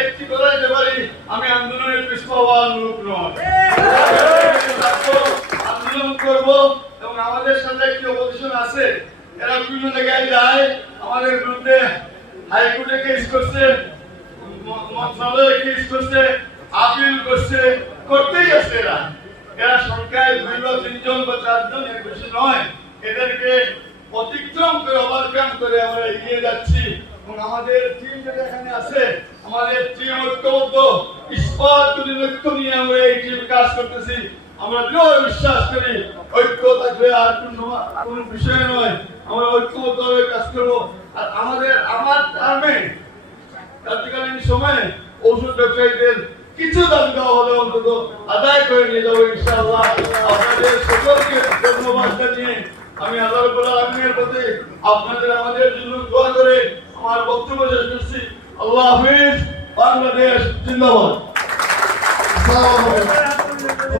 একটি করাইতে পারি, আমি আন্দোলনের পিছপাওয়ার লোক নয়। আন্দোলন করব এবং আমাদের সাথে একটি অপোজিশন আছে, এরা বিভিন্ন জায়গায় যায়, আমাদের বিরুদ্ধে হাইকোর্টে কেস করছে, মন্ত্রণালয়ে কেস করছে, আপিল করছে, করতেই আছে। এরা সংখ্যায় 2 বা 3 জন বা 4 জন, এর বেশি নয়। এদেরকে অতিক্রম করে ওভারকাম করে আমরা এগিয়ে যাচ্ছি এবং আমাদের টিম যেটা এখানে আছে, আমাদের টিম ঐক্যবদ্ধ, ইস্পাত লক্ষ্য নিয়ে আমরা এই টিম কাজ করতেছি। আমরা দৃঢ় বিশ্বাস করি ঐক্য থাকলে আর কোন বিষয় নয়, আমরা ঐক্যবদ্ধভাবে কাজ করবো। আর আমার টার্মে কার্যকালীন সময়ে ঔষধ ব্যবসায়ীদের কিছু দাবি দেওয়া হলে অন্তত আদায় করে নিয়ে যাবো ইনশাআল্লাহ। আপনাদের সকলকে ধন্যবাদ জানিয়ে আমি আল্লাহ রাব্বুল আলামিনের প্রতি আপনাদের আমাদের জন্য দোয়া করে আমার বক্তব্য শেষ করছি। আল্লাহ হাফেজ। বাংলাদেশ জিন্দাবাদ।